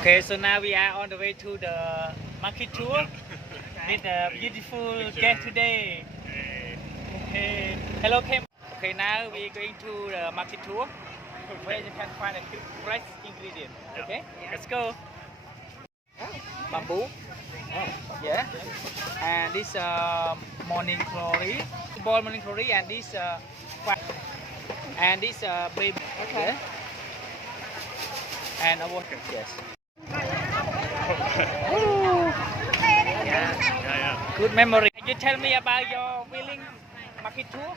Okay, so now we are on the way to the market tour with a beautiful guest today. Okay. Hello, Kim. Okay, now we're going to the market tour where you can find a fresh ingredient. Okay, let's go. Bamboo. Yeah. And this morning glory, boiled morning glory, and this and this baby. Okay. Yeah. And a water. Yes. Yeah. Good memory. Can you tell me about your willing market tour?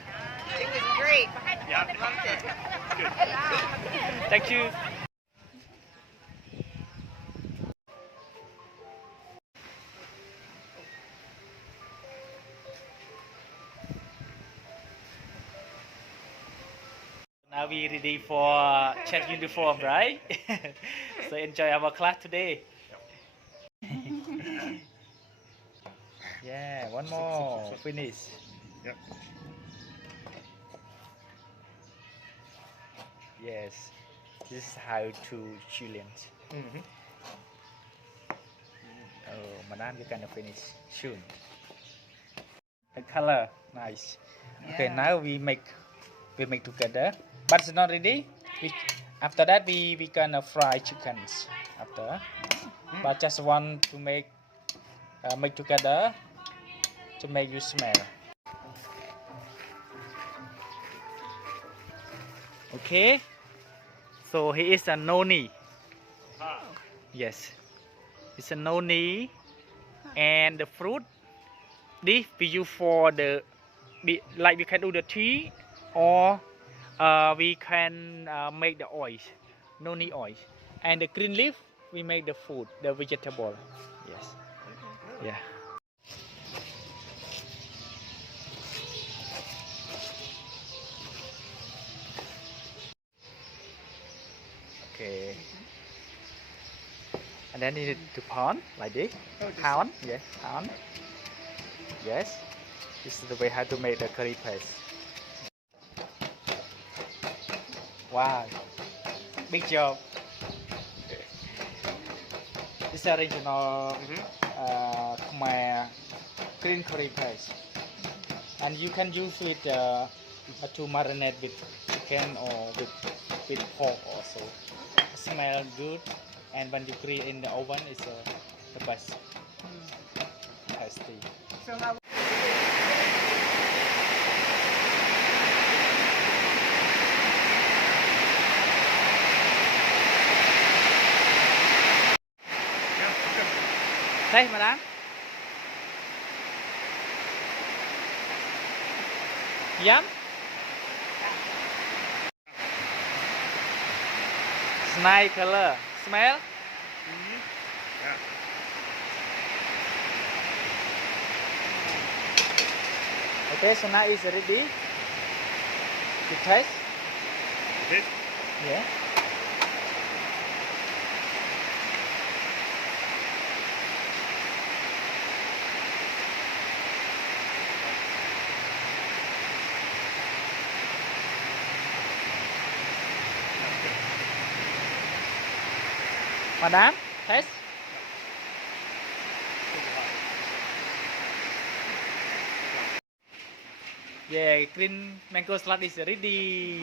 It was great. Yeah. Loved it. Good. Thank you. Now we ready for check uniform, right? So enjoy our class today. Yeah, one more. Finish. Yep. Yes. This is how to Chileans. Oh, madam, you can finish soon. The color, nice. Okay, now we make together, but it's not ready. After that, we gonna fry chickens after. But just want to make together to make you smell. Okay. So he is a noni. Yes, it's a noni, and the fruit. This we use for like we can do the tea, or we can make the oil, noni oil, and the green leaf we make the food, the vegetable. Yes, yeah. Okay, and then you need to pound like this. Pound, yes, pound. Yes, this is the way how to make the curry paste. Wow, big job. This is original Khmer green curry paste, and you can use it to marinate with chicken or with pork also. It smells good, and when you grill in the oven, it's the best. Tasty. So how Đây, madam. Yum. It's nice color. Smell. Yeah. Okay, so now it's ready to taste. Is it? Yeah. Madam, taste. Yeah, green mango salad is ready.